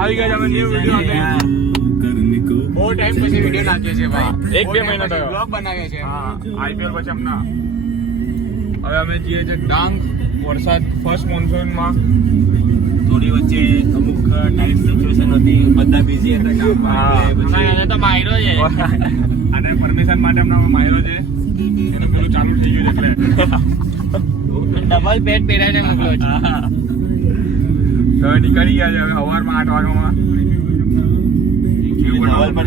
આવી ગયા અમે ન્યુ વિડિયો બહુ ટાઈમ પછી વિડિયો નાખ્યો છે ભાઈ 1-2 મહિના થયો બ્લોગ બનાવ્યો છે હા આઈપીએલ પછી હમણાં હવે અમે જઈએ છે ડાંગ વરસાદ ફર્સ્ટ મોન્સૂન માં થોડી વચ્ચે અમુક ટાઈમ સિચ્યુએશન હતી બધા બિઝી હતા કામમાં એને તો માયરો છે અને પરમિશન માટે હમણાં માયરો છે એનું પેલું ચાલુ થઈ ગયું એટલે ડબલ પેટ પહેરાઈને મોકલો છે હવે નીકળી ગયા છે હવે સવારમાં 8 વાગ્યામાં ડબલ પર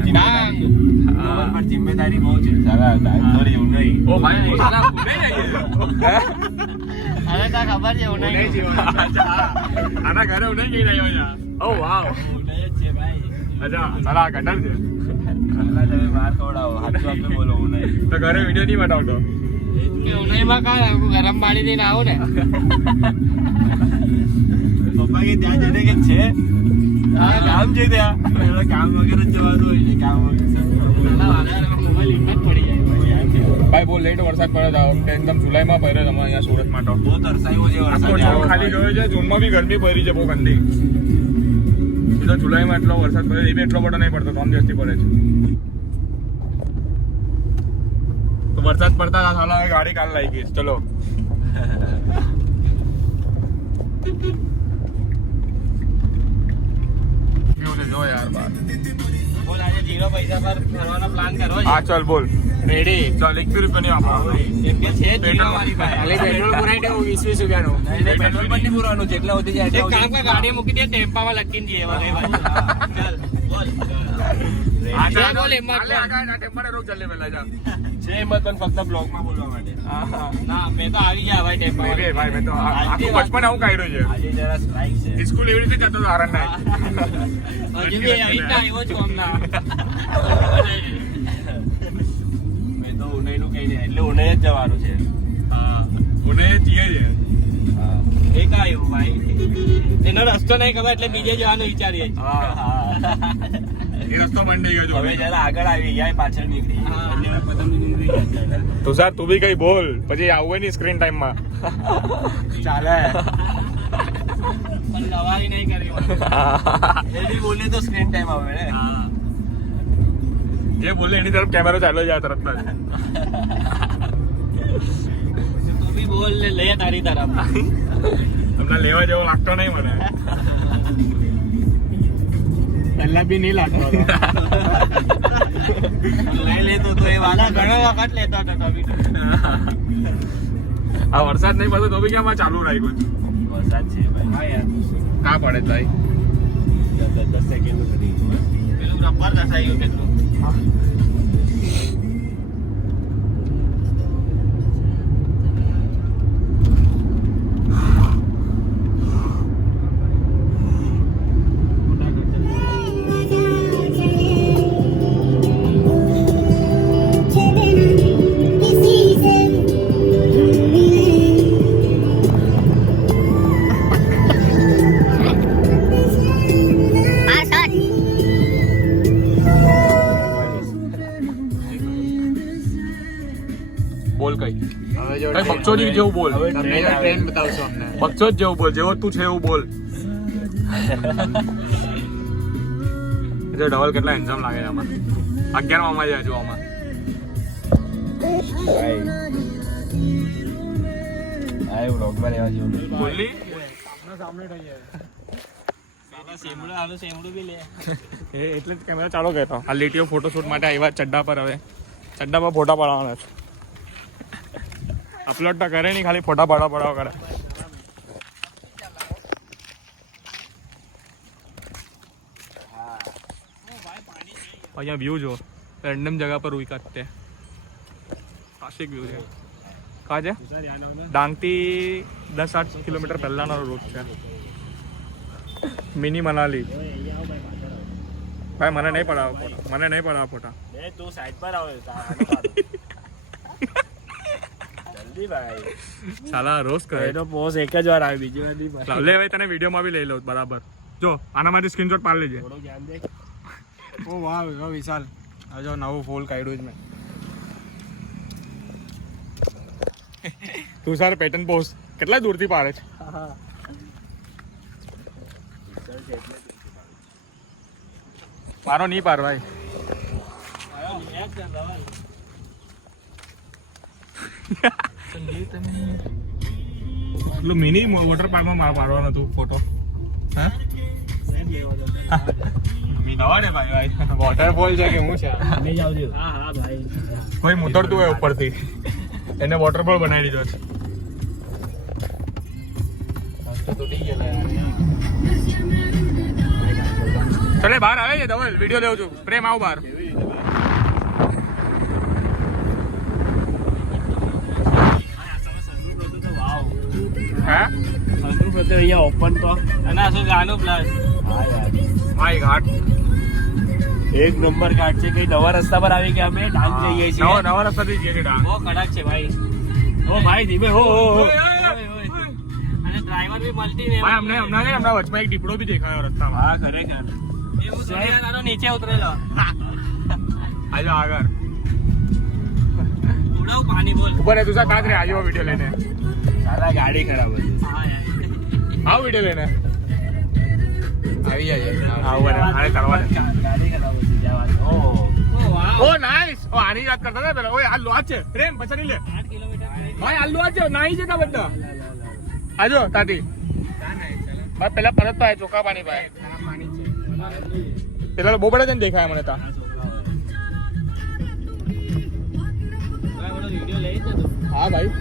જિમ્મેદારી બહુ છે સારા થોડી એવું નહીં ઓ ભાઈ સાલા ઉડે જઈએ હવે તો ખબર છે ઉનાઈ આના ઘરે ઉડે ગઈ રહ્યો છે ઓ વાવ ઉનાઈ જ છે ભાઈ અચ્છા સાલા ગટર છે અલ્લા તમે બહાર ખવડાવો હાથ આપે બોલો ઉનાઈ તો ઘરે વિડિયો નહીં બતાવતો કે ઉનાઈમાં કાં ગરમ પાણી દઈને આવો ને પપ્પા કે ત્યાં જઈને કે છે કામ છે ત્યાં કામ વગેરે જવાનું હોય ને કામ મોબાઈલ હિંમત પડી જાય ભાઈ બહુ લેટ વરસાદ પડે છે આ વખતે એકદમ જુલાઈમાં પડ્યો છે અહીંયા સુરતમાં તો બહુ તરસાયો છે આખો વરસાદ જૂન ખાલી ગયો છે જૂનમાં બી ગરમી પડી છે બહુ ગંદી એ તો જુલાઈમાં એટલો વરસાદ પડે એ બી એટલો બધો નહીં પડતો 3 દિવસથી પડે છે તો વરસાદ પડતા સાલા ગાડી કાલ લાગી ગઈ ચલો કેવું છે જો યાર બાર બોલ આજે 0 પૈસા પર ફરવાનો પ્લાન કરો છે હા ચલ બોલ રેડી ચાલ 1 રૂપિયા નહીં આપો એમ કે છે જીરો મારી પાસે ખાલી પેટ્રોલ પુરાઈ દેવું 20 રૂપિયાનું નહીં પેટ્રોલ પણ નહીં પૂરવાનું જેટલા સુધી જાય એક કામ કર ગાડી મૂકી દે ટેમ્પામાં લટકીને જઈએ વાલે ચાલ બોલ બોલ હિંમત આલે આગળ આ ટેમ્પરે રોક ચાલે પેલા જા છે હિંમત પણ ફક્ત બ્લોગમાં બોલવા માટે ના મેં તો આવી ગયા ભાઈ ટેમ્પામાં ભાઈ મેં તો આખું બચપન આવું કાઢ્યું છે આજે જરા સ્ટ્રાઇક છે સ્કૂલ એવી રીતે જતો આરણ ના હજી બી અહીંના આવ્યો છું હમણાં મેં તો ઉનાઈનું કઈ નહીં એટલે ઉનાઈ જ જવાનું છે હા કોને જીએ છે એક આવ્યું ભાઈ એનો રસ્તો નહીં ખબર એટલે બીજે જવાનું વિચારીએ હા એ રસ્તો બંધ થઈ ગયો હવે જરા આગળ આવી ગયા પાછળ નીકળી એટલે પતંગ તુષાર તું બી કઈ બોલ પછી આવું નહીં સ્ક્રીન ટાઈમ માં ચાલે પણ લવાઈ નહીં કરી એ બી બોલે તો સ્ક્રીન ટાઈમ આવે ને જે બોલે એની તરફ કેમેરો ચાલ્યો જાય તરત જ તું બી બોલ લે તારી તરફ તમને લેવા જેવો લાગતો નહીં મને પહેલા બી નહીં લાગતો લઈ લેતો તો એ વાલા ઘણો વખત લેતો હતો તો બી આ વરસાદ નહીં પડતો તો બી ક્યાં ચાલુ રાખ્યું વરસાદ છે ભાઈ ના પડે ભાઈ 10 સેકન્ડ કરી પેલું રબર દસાઈ ગયું કેટલું બોલ કઈ કઈ બક્ષોજી જેવું બોલ ટ્રેન બતાવશો અમને બક્ષોજ જેવું બોલ જેવો તું છે એવું બોલ ડબલ કેટલા એન્ઝામ લાગે છે આમાં 11 માં જાય જો આમાં આ વ્લોગમાં લેવા જેવું બોલી સેમડું આલું સેમડું બી લે એટલે જ કેમેરા ચાલો કહેતો આ લીટીઓ ફોટોશૂટ માટે આવ્યા ચડ્ડા પર હવે ચડ્ડા પર ફોટા પાડવાના છે અપલોડ તો કરે નહીં ખાલી ફોટા પાડવા કરે અહીંયા વ્યૂ જો રેન્ડમ જગા પર રૂઈ કાઢતે ક્લાસિક વ્યૂ છે કા છે ડાંગથી 10-8 કિલોમીટર પહેલાનો રૂટ છે મિની મનાલી ભાઈ મને નહીં પડાવો ફોટા તું સાઈડ પર આવે જલ્દી ભાઈ સાલા રોજ કરે એનો પોઝ એક જ વાર આવે બીજી વાર નહીં લે ભાઈ તને વિડીયોમાં બી લઈ લો બરાબર જો આનામાંથી સ્ક્રીનશોટ પાડી લેજે થોડું ધ્યાન દે ઓ વાહ વિશાલ આ જો નવું ફૂલ કાઢ્યું જ મેં તું સાર પેટર્ન પોસ્ટ કેટલા દૂરથી પાડે છે. મારો નહીં પાર ભાઈ. પેલું મિની વોટર પાર્કમાં પાડવાનો હતું ફોટો. હા નવા ને ભાઈ વોટરફોલ છે કે હું છે કોઈ ઉતરતું હોય ઉપરથી એને વોટરફોલ બનાવી દીધો છે. ચલે બહાર આવે છે ધવલ વિડીયો લેવું છું. પ્રેમ આવ બહાર. હા અહીંયા ઓપન તો અને આ શું ગાનું પ્લસ માય ઘાટ એક નંબર ઘાટ છે. કઈ નવા રસ્તા પર આવી ગયા અમે ડાંગ જઈએ છીએ. નવા રસ્તાથી જઈએ છીએ ડાંગ. બહુ કડક છે ભાઈ. ઓ ભાઈ ધીમે હો અને ડ્રાઈવર બી મળતી ને ભાઈ અમને હમણાં વચમાં એક દીપડો બી દેખાયો રસ્તામાં. હા ખરેખર એવું તો નીચે ઉતરેલો આજો આગળ ઉડાવ પાણી બોલ ઉપર તું સા કાત રે આજો વિડિયો લઈને. સાલા ગાડી ખરાબ હતી. આવ વિડિયો લઈને આવી જાય. આવું આને કરવા દે. ગાડી ખરાબ હતી જવાનું. Oh nice. ઓ આની વાત કરતા હતા પેલા. ઓય આ લોટ છે પ્રેમ પછડી લે 8 કિલોમીટર ભાઈ. આ લોટ છે નાઈ છે કા બધા આજો તાતી ભાઈ. પેલા પરત પાય ચોકા પાણી પાય પેલા બહુ બડા જણ દેખાય મને તા. વિડિયો લઈ જ તું. હા ભાઈ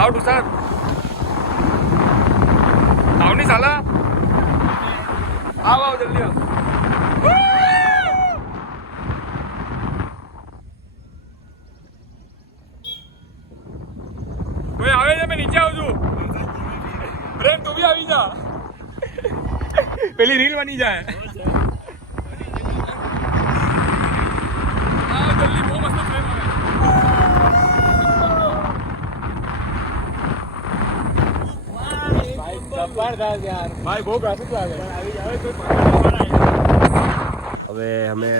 આવ ટુસાર આવ ની સાલા આવ જલ્દી આવ. કોઈ આવે છે મેં નીચે આવું છું. પ્રેમ તું બી આવી જા પેલી રીલ બની જાય. જલ્દી બહુ મસ્ત પ્રેમ આવે. જબરદસ્ત યાર ભાઈ બહુ ટ્રાફિક લાગે. હવે અમે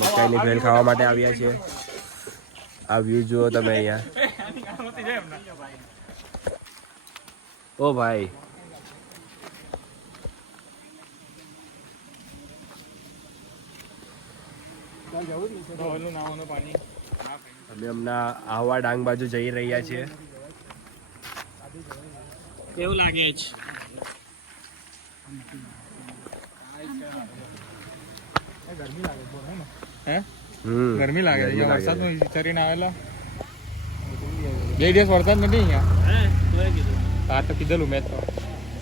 મકાઈની ભેળ ખાવા માટે આવ્યા છીએ. આ વ્યૂ જુઓ તમે અહીંયા. ઓ ભાઈ અમે હમણાં આહવા ડાંગ બાજુ જઈ રહ્યા છીએ. કેવું લાગે છે? ગરમી લાગે છે. વરસાદ નું વિચારીને આવેલા 2 દિવસ વરસાદ નથી અહીંયા. આ તો કીધેલું મેં તો.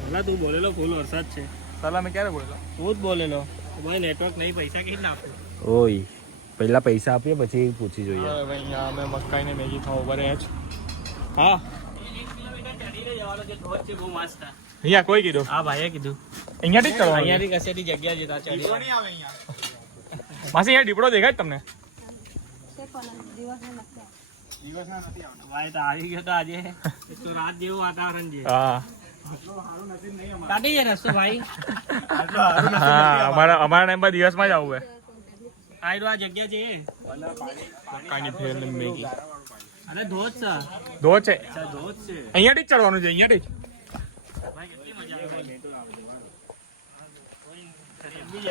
પેલા તું બોલેલો ફૂલ વરસાદ છે. સાલા મેં ક્યારે બોલેલો? તું જ બોલેલો ભાઈ નેટવર્ક નહીં પૈસા કેવી ના આપે. ઓય પહેલા પૈસા આપીએ પછી પૂછી જોઈએ. હવે અહીંયા અમે મકાઈ ને મેગી ખાવા ઉભા રહ્યા છે. હા 1 કિલોમીટર ચડીને જવાનો જે ધોધ છે બહુ મસ્ત. અહીંયા કોઈ કીધું? હા ભાઈએ કીધું અહીંયાથી જ કરવાનું. અહીંયાથી કશેથી જગ્યા છે ત્યાં ચડી. માસી અહીંયા દીપડો દેખાય તમને? ભાઈ તો આવી ગયો તો આજે તો રાત જેવું વાતાવરણ છે. હા કાઢી જાય રસ્તો ભાઈ. અમારા ટાઈમ પર દિવસમાં જ આવું આયરો આ જગ્યા છે મકાઈની ભેળ ને મેગી. અરે ધોધ છે. ધોધ છે ધોધ છે અહીંયાથી જ ચડવાનું છે. અહીંયાથી જ. ભાઈ કેટલી મજા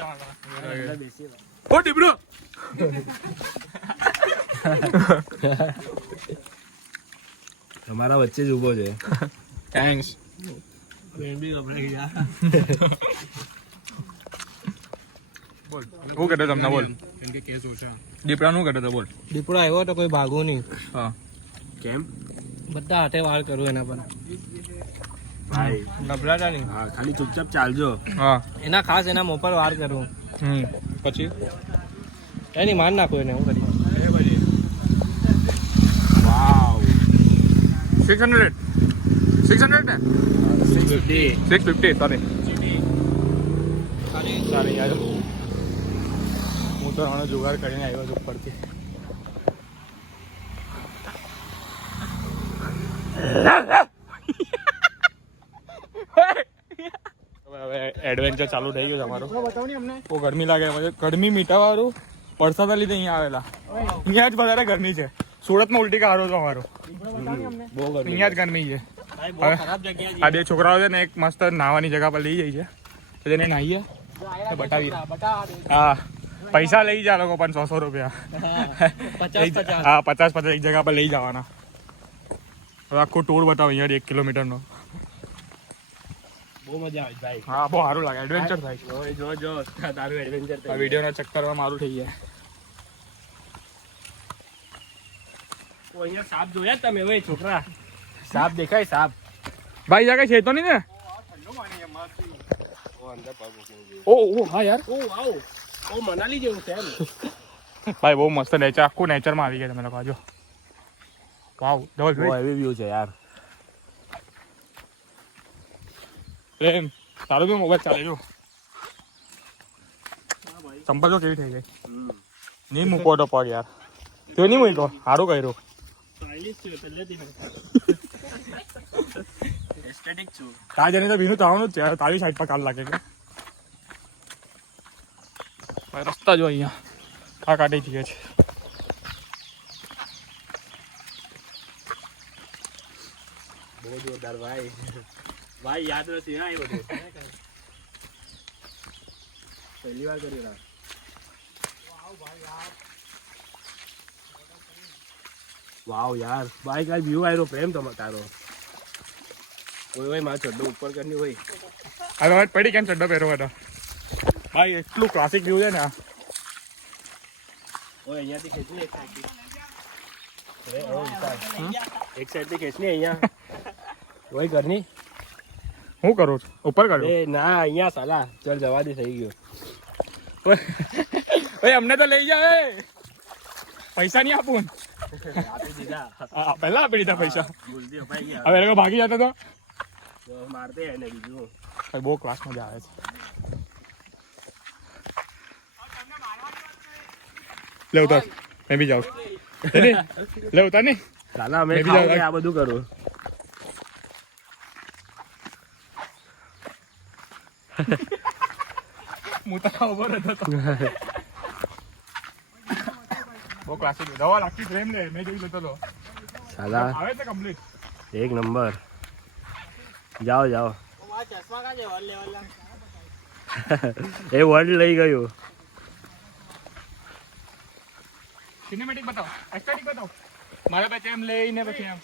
આવે. ઓ દીપડો તમારા વચ્ચે જ ઊભો છે. થેન્ક્સ. બી ગભરાઈ ગયા. બોલ શું કહેતો તમને? બોલ દીપડા નું કહેતો બોલ. દીપડો આવ્યો તો કોઈ ભાગવું નહીં. હા કેમ બધા હાથે વાર કરું એના પર. ભાઈ? ગભરાતા નહીં. હા ખાલી ચૂપચાપ ચાલજો. હા એના ખાસ એના મોં પર વાર કરું. પછી એની માન નાખું એને હું કરી. વાવ 600 ને 650 સોરી. સારી યાર હું તો હમણાં જુગાર કરીને આવ્યો છું ઉપરથી. હવે એડવેન્ચર ચાલુ થઈ ગયું છે અમારું. બહુ ગરમી લાગે. ગરમી મીઠાવાળું વરસાદના લીધે અહીંયા આવેલા. અહીંયા જ વધારે ગરમી છે. સુરતમાં ઉલટી કાઢો તો અમારો અહીંયા જ ગરમી છે. આ બે છોકરાઓ છે ને એક મસ્ત નાવાની જગ્યા પર લઈ જાય છે તો તેને નાહીએ બતાવીએ. હા પૈસા લઈ જા લોકો પણ 100 રૂપિયા. હા 50 એક જગ્યા પર લઈ જવાના. હવે આખું ટૂર બતાવો અહીંયા 1 કિલોમીટરનો. બહુ મજા આવે ભાઈ. હા બહુ સારું લાગે એડવેન્ચર થાય. જો તારું એડવેન્ચર આ વિડીયોના ચક્કરમાં મારું થઈ જાય. અહીંયા સાપ જોયા તમે ભાઈ છોકરા? સાપ દેખાય સાપ? ભાઈ જા કઈ છે તો નહીં ને? ઓ હા યાર. ઓ વાવ. ઓ મનાલી જેવું છે એમ. ભાઈ બહુ મસ્ત નેચર આખું નેચરમાં આવી ગયા તમે લોકો. જો વાવ ડબલ બહુ હેવી વ્યૂ છે યાર. પ્રેમ તારું બી મોબાઈલ ચાલે જો. ચંપલ તો કેવી થઈ ગઈ. નહીં મૂકો તો પગ યાર. તો નહીં મૂકો સારું કર્યું. એસ્થેટિક છું. તાજ એને તો ભીનું થવાનું જ છે. તારી સાઈડ પર કાલ લાગે કે રસ્તા જો અહીંયા આ કાઢી જઈએ છે. બહુ જોરદાર ભાઈ. ભાઈ યાદ નથી હા એ બધું. પહેલી વાર કર્યું. વાવ યાર ભાઈ કાલ વ્યૂ આવ્યો પ્રેમ તારો. કોઈ હોય મારો ચડ્ડો ઉપર કરની હોય. હવે પડી કેમ ચડ્ડો પહેરો હતો ભાઈ. એટલું ક્લાસિક વ્યૂ છે ને આ. ઓય અહીંયાથી ખેંચની એક સાઈડ થી ખેંચની અહીંયા. ઓય ઘરની હું કરું છું ઉપર કરું. એ ના અહીંયા સાલા ચલ જવા દે થઈ ગયો. ઓય અમને તો લઈ જા. પૈસા નહીં આપું. આપી દીધા. પહેલા આપી દીધા પૈસા. ભૂલથી અપાઈ ગયા. હવે એ લોકો ભાગી જતો તો મારતે એને બીજું ભાઈ બહુ ક્લાસ મજા આવે છે. લે ઉતાર મેં બી જાઉં. લે ઉતાર નહીં સાલા અમે મેં બી જાઉં. આ બધું કરું. હું તો ઉભો રહેતો હતો. બહુ ક્લાસિક દવા લાગતી પ્રેમ લે મેં જોઈ લેતો હતો. સાલા આવે છે કમ્પ્લીટ. એક નંબર. જાઓ જાઓ. એ વર્લ્ડ લઈ ગયું. સિનેમેટિક બતાવો એસ્થેટિક બતાવો. મારે પછી એમ લઈને પછી એમ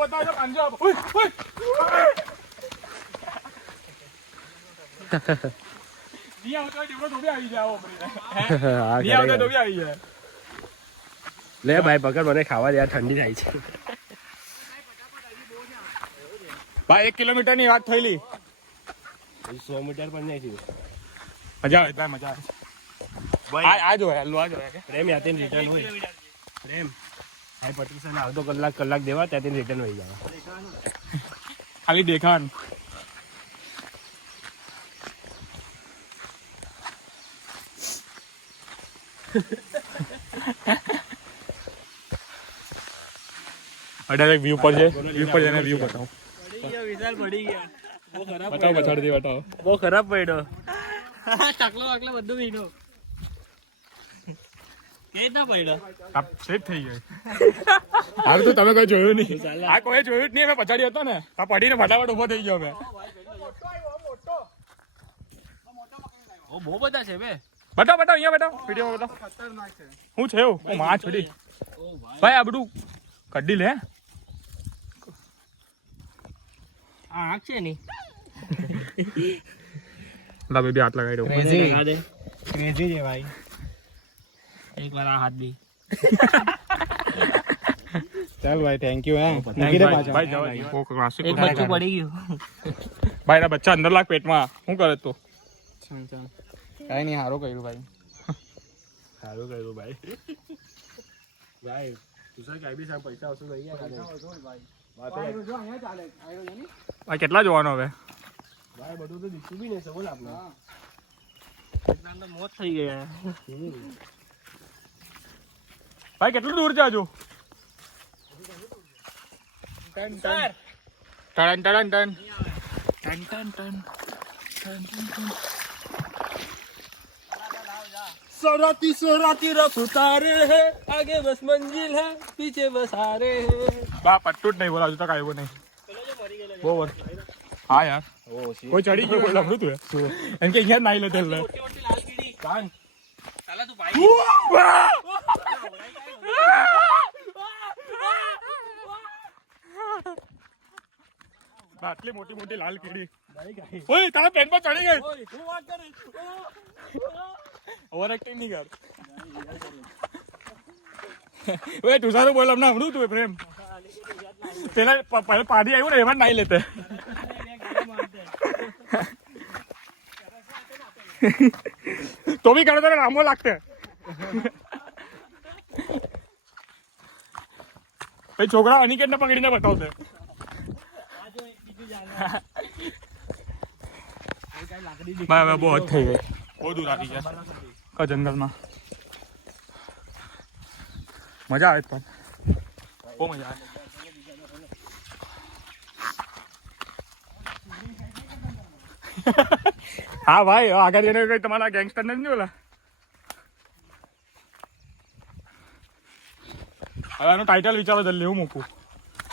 બતાવો તો પાંજો આપો. નહીં આવતો હોય તો બી આવી જાય. નહીં આવતો તો બી આવી જાય. લે ભાઈ પકડ મને ખાવા દે યાર ઠંડી થાય છે. ભાઈ 1 કિલોમીટર ની વાત થયેલી. 100 મીટર પણ નહીં થયું. મજા આવે ભાઈ મજા આવે. આ જો આ જો પ્રેમ યાથી રિટર્ન હોય. પ્રેમ ભાઈ પટીસન આવતો કલાક દેવા ત્યાંથી રિટર્ન હોય જવા. ખાલી દેખાન. વ્યૂ પર છે. વ્યૂ પર જઈને વ્યૂ બતાવો. વિશાલ પડી ગયા. બહુ ખરાબ બતાવો પછાડથી બતાવો. બહુ ખરાબ પડ્યો. ટકલો વકલો બધું વીણો. કે ના પડ્યો. આ સેફ થઈ ગઈ. હાલ તો તમે કોઈ જોયું નહીં. આ કોઈ જોયું જ નહીં. મેં પછાડી હતો ને આ પડીને ફટાફટ ઉભો થઈ ગયો મેં. ઓ બહુ બધા છે બે. બતાવો અહીંયા બતાવો વિડીયોમાં બતાવો. ખતરનાક છે. શું છે એવું? ઓ માં છોડી. ભાઈ આ બધું કઢી લે. આ છે ની. લા બેબી હાથ લગાવી દો. ક્રેઝી છે ભાઈ. એક વાર આ હાથ દી. ચાલ ભાઈ થેન્ક યુ. ભાઈ જાવ ક્લાસિક. એક બચ્ચું પડી ગયું. ભાઈ ના બચ્ચા અંદર લાગ પેટમાં. શું કરે તું? ચાલ. કઈ નહીં સારું કર્યું ભાઈ. સારું કર્યું ભાઈ. ભાઈ તું કઈ બી સાહેબ પૈસા વસૂલ થઈ ગયા. ભાઈ કેટલા જોવાનો હવે? ભાઈ બધું તો દીખતું બી નહીં બોલ આપણે. તો મોત થઈ ગયા. ભાઈ કેટલું દૂર છે હજુ? ટન ટન ટન ટન ટન ટન ટન ટન. सोराती रफ्तार है आगे बस मंजिल है पीछे बस हारे है બા પટ્ટું જ નહીં બોલા હજુ તક આવ્યો નહીં બહુ વર્ષ હા યાર કોઈ ચડી ગયો કોઈ લમડું તું એમ કે અહીંયા નાઈ લે તેલ લે કાન સાલા તું ભાઈ આટલી મોટી મોટી લાલ કીડી ઓય તારા પેન પર ચડી ગઈ ઓવર એક્ટિંગ નહીં કર ઓય તું સારું બોલ હમણાં હમણું તું પ્રેમ પેલા પાણી આવ્યું ને એમાં નાઈ લેતે તો બી કરે તો લાંબો લાગતે પછી છોકરા અનિકેતને પકડીને બતાવશે બરાબર બહુ હદ થઈ ગઈ બહુ દૂર આવી ગયા જંગલમાં મજા આવે પણ બહુ મજા આવે હા ભાઈ આગળ જઈને કઈ તમારા ગેંગસ્ટર ને જ નહીં ઓલા હવે આનું ટાઇટલ વિચારો જલ્દી હું મૂકું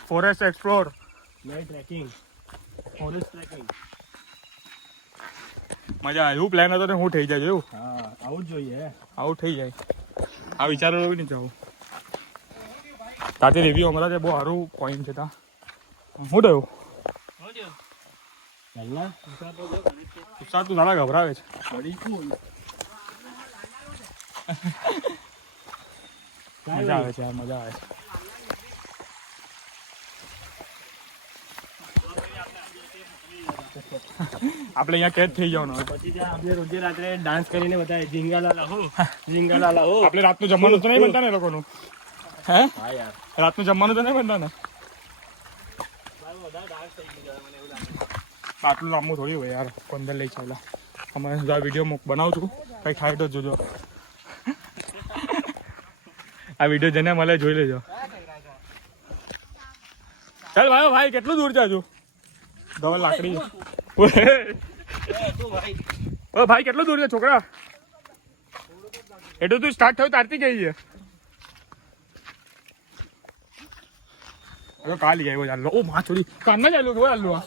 ફોરેસ્ટ એક્સપ્લોર મજા આવે એવું પ્લાન હતો ને હું થઈ જાય એવું આવું જ જોઈએ આવું થઈ જાય આ વિચારો નહીં જવું તાતે રિવ્યુ હમણાં બહુ સારું પોઈન્ટ છે તા શું થયું ઉત્સાહ તું સારા ગભરાવે છે મજા આવે છે મજા આવે છે આપણે અહીંયા કેદ થઈ જવાનું પછી આપણે રોજે રાત્રે ડાન્સ કરીને બતાવે ઝીંગાલાલા હો ઝીંગાલાલા હો આપણે રાતનું જમવાનું તો નહીં બનતા ને લોકોનું હે હા યાર રાતનું જમવાનું તો નહીં બનતા ને આટલું લાંબુ થોડી હોય યાર અંદર લઈ ચાલા અમે વિડીયો બનાવું છું કંઈ ખાઈ તો જોજો આ વિડીયો જેને મળે જોઈ લેજો ચાલ ભાઈ ભાઈ કેટલું દૂર જાજુ ધવલ લાકડી ઓ ભાઈ કેટલું દૂર છે છોકરા એટલું તું સ્ટાર્ટ થયું તારતી ગઈ છે હવે કાલ આવ્યો ચાલો ઓ માં છોડી કાન ના ચાલ્યું કે ચાલ્યું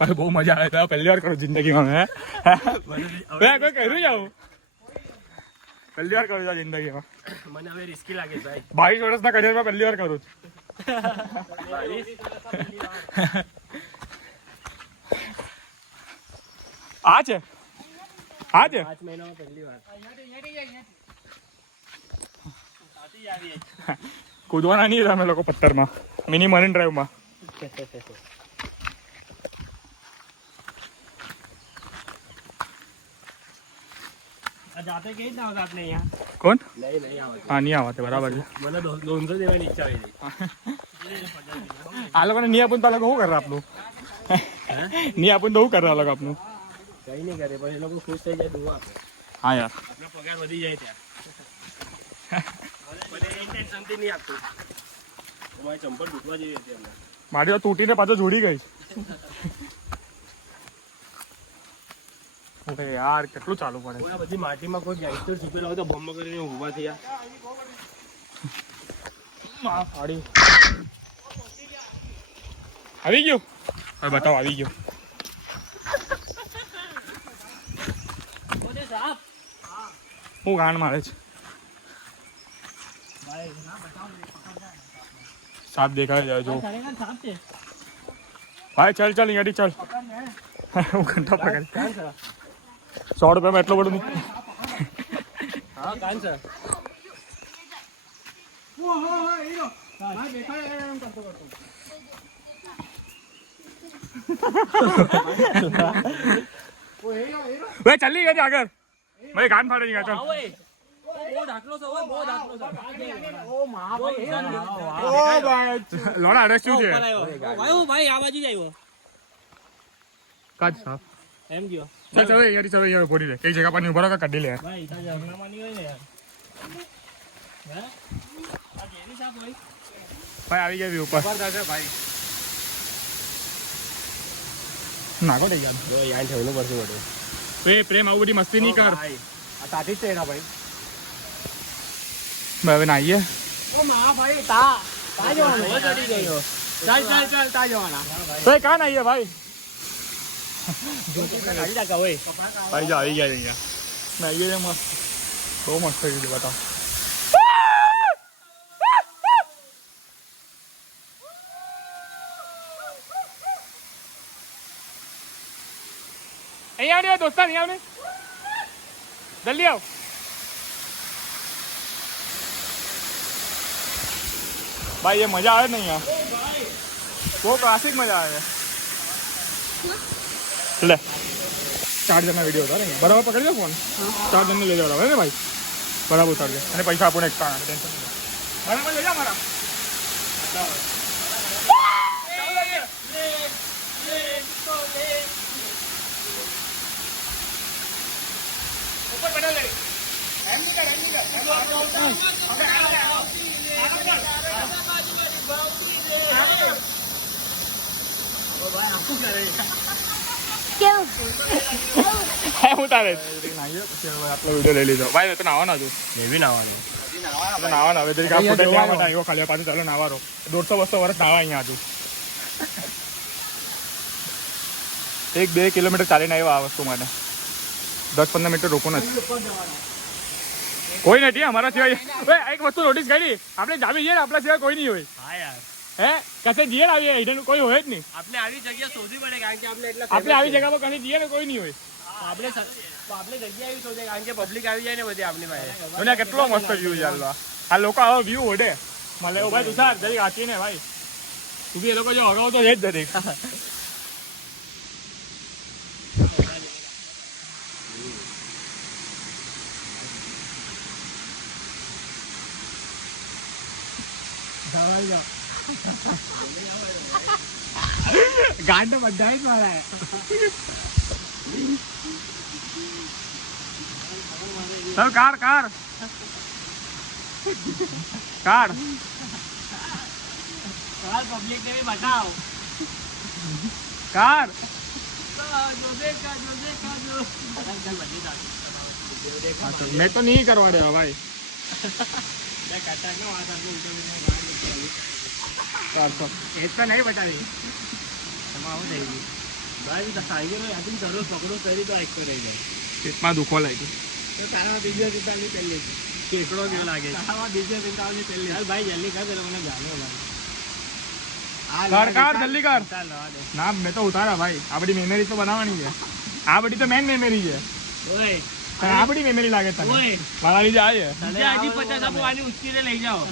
આ બહુ મજા આવે તો પહેલી વાર કરું જિંદગીમાં મેં કોઈ કર્યું જાઉં પહેલી વાર કરું જિંદગીમાં મને હવે રિસ્કી લાગે ભાઈ 22 વર્ષના કરિયરમાં પહેલી વાર કરું છું આ છે 5 મહિનામાં પહેલી વાર કૂદવાના નહીં અમે લોકો પથ્થરમાં મિની મરીન ડ્રાઈવમાં જાતે કઈ ના આવતા આપણે અહીંયા કોણ નહીં આવે હા નહીં આવતે બરાબર છે મને 200 દેવાની ઈચ્છા હોય આ લોકોને નહીં આપું તો આ લોકો શું કરે આપણું નહીં આપું તો શું કરે આ લોકો આપણું કઈ નહીં કરે પણ એ લોકો ખુશ થઈ જાય દુઆ આપે હા યાર આપણો પગાર વધી જાય ત્યાં ઇન્ટેન્શનથી નહીં આપતું તમારી ચંપલ તૂટવા જેવી હતી અમને મારી વાત તૂટીને પાછો જોડી ગઈ ઓકે યાર કેટલું ચાલુ પડે કોઈ બધી માટીમાં કોઈ ગેંગસ્ટર છુપેલા હોય તો બોમ્બ કરીને ઊભા થયા ફાડી આવી ગયો હવે બતાવો આવી ગયો હું ગાણ મારે છે સાપ દેખાય જાય જો ભાઈ ચાલ ચાલ અહીંયાથી ચાલ હું ઘંટા પકડ 100 રૂપિયામાં એટલું બધું હા કાન સર વે ચાલી ગયા આગળ ભાઈ કાન ફાડી ગયા ચાલ લોડા અરે શું છે ભાઈ આ બાજુ જ આવ્યો કાચ સાફ એમ ગયો ચાલ ચાલ અહીંયાથી ચાલો અહીંયા પડી લે કઈ જગ્યા પર ઉભા રહો કાઢી લે ભાઈ તાજા હમણાં માની હોય ને યાર હે આ જેરી સાપ હોય ભાઈ આવી ગયા વ્યૂ ઉપર ભાઈ નાખો થઈ ગયા યાર ઠેવનું પડશે બધું. એ પ્રેમ આવું બધી મસ્તી નહીં કર આ તાતી જ છે એના ભાઈ. હવે નાહીએ ભાઈ તા જવાનું ચડી ગયો. ચાલ તા જવાના. તો કાં નાહીએ ભાઈ કાઢી નાખા હોય. ભાઈ જો આવી ગયા અહીંયા નાહીએ મસ્ત બહુ મસ્ત થઈ ગયું બતાવ અહીંયા આવને દોસ્તા નહીં આવને જલ્દી આવ ભાઈ એ મજા આવે ને અહીંયા બહુ ક્લાસિક મજા આવે લે 4 જણના વિડીયો હતા ને બરાબર પકડી લો ફોન 4 જણને લઈ જવા ને ભાઈ બરાબર ઉતારજો અને પૈસા આપણને એક્સ્ટ્રા ટેન્શન નહીં બરાબર લઈ જાઓ મારા ઉપર બેઠા લે એમ નીકળ ઉતારે આટલો વિડીયો લઈ લીધો ભાઈ તો નાવાનો હતું એવી નાવાનું. નાવાનો હવે જરીક આ ફોટો લેવા માટે આવ્યો ખાલી પાછું ચાલો નાવાનો 150-200 વર્ષ નાવા અહીંયા હતું 1-2 કિલોમીટર ચાલીને આવ્યો આ વસ્તુ માટે 10-15 મિનિટ રોકો નથી કોઈ નથી અમારા સિવાય એક વસ્તુ નોટિસ કરી આપણે જાવી જઈએ ને આપણા સિવાય કોઈ નહીં હોય હા યાર. હે કશે જઈએ ને આવીએ હિડન કોઈ હોય જ નહીં આપણે આવી જગ્યા શોધવી પડે કારણ કે આપણે એટલા આપણે આવી જગ્યા પર કશે જઈએ ને કોઈ નહીં હોય આપણે જગ્યા એવી શોધે કારણ કે પબ્લિક આવી જાય ને બધી આપણી પાસે. અને કેટલો મસ્ત વ્યૂ યાર આ લોકો આવો વ્યૂ ઓઢે મળે ભાઈ તુષાર જરી આચી ને ભાઈ તું બી એ લોકો જો અગાઉ તો છે જ દરેક ગાંડ બધા જ મારા ચાલ કાર પબ્લિક ને બી બતાવ. કાર મેં તો નહીં કરવા દેવા ભાઈ એ તો નહીં બતાવી પેટમાં દુખો લાગ્યું કેકડો કેવો લાગે ભાઈ જલ્દી કર મને કાર જલ્દી કર ના મેં તો ઉતારા ભાઈ આ બધી મેમરી તો બનાવવાની છે આ બધી તો મેન મેમરી છે આ બધી મેમરી લાગે તને મારા લીધે આ છે હજી 50 આપો આની ઉચકીને લઈ જાઓ.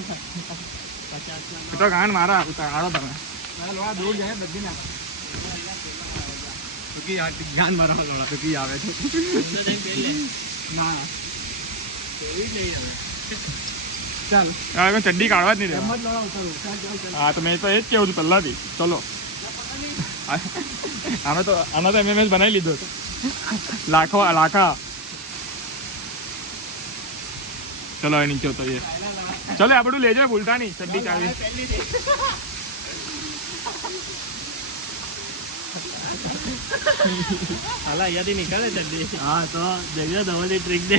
તો ગાન મારા ઉતારો તમે દૂર જાય બધી ના જ્ઞાન મારા કી આવે છે ના ચાલ હવે ચડ્ડી કાઢવા જ નહીં હા તો મેં તો એ જ કેવું છું પહેલાથી ચલો આનો તો MMS બનાવી લીધો હતો લાખા ચલો હવે નીચે તો એ ચલો આ બધું લેજો ભૂલતા નહીં ચડ્ડી ચાવી હાલા અહીંયાથી નીકળે ચડ્ડી. હા તો જગ્યા ધવલની ટ્રીક દે.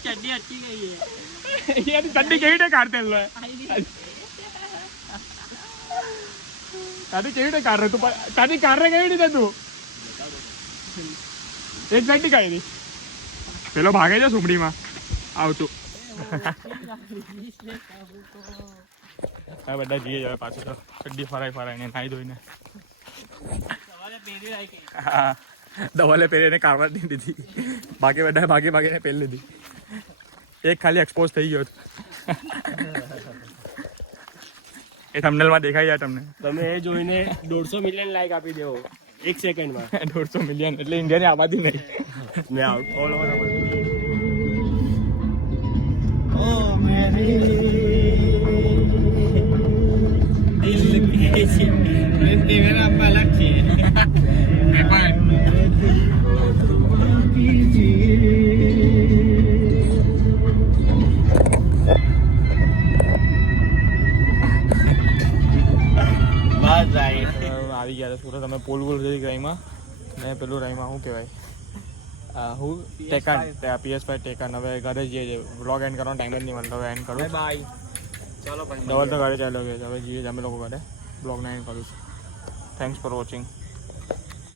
ચડ્ડી અટકી ગઈ ચડ્ડી કેવી રીતે કાઢતે તારી કેવી રીતે કાઢ તું તારી કાર કેવી રીતે તું એક ચડ્ડી કાઢી પેલો ભાગે છે સુમડીમાં આવતું હા બધા જઈએ જાય પાછું તો ચડ્ડી ફરાય ને નાહી ધોઈને હા દવાલે પહેરીને કાઢવા જ નહીં દીધી બાકી બધા ભાગીને પહેરી લીધી એક ખાલી એક્સપોઝ થઈ ગયો એ થંબનેલમાં દેખાઈ જાય તમને તમે એ જોઈને 150 મિલિયન લાઈક આપી દેવો 1 સેકન્ડમાં 150 મિલિયન એટલે ઇન્ડિયાની આબાદી નહીં મેં ઓલ ઓવર ગયા હતા સુરત. અમે પોલ ગોલ જઈ રાઈમાં ને પેલું રાઈમાં શું કહેવાય હું ટેકાન PS5 ટેકાન. હવે ઘરે જઈએ છીએ. વ્લોગ એન્ડ કરવાનો ટાઈમ જ નહીં મળતો. હવે એન્ડ કરું. બાય. ચાલો ભાઈ. ડબલ તો ઘરે ચાલ્યો ગયો. હવે જઈએ અમે લોકો ઘરે. બ્લોગને એન્ડ કરું છું. Thanks for watching.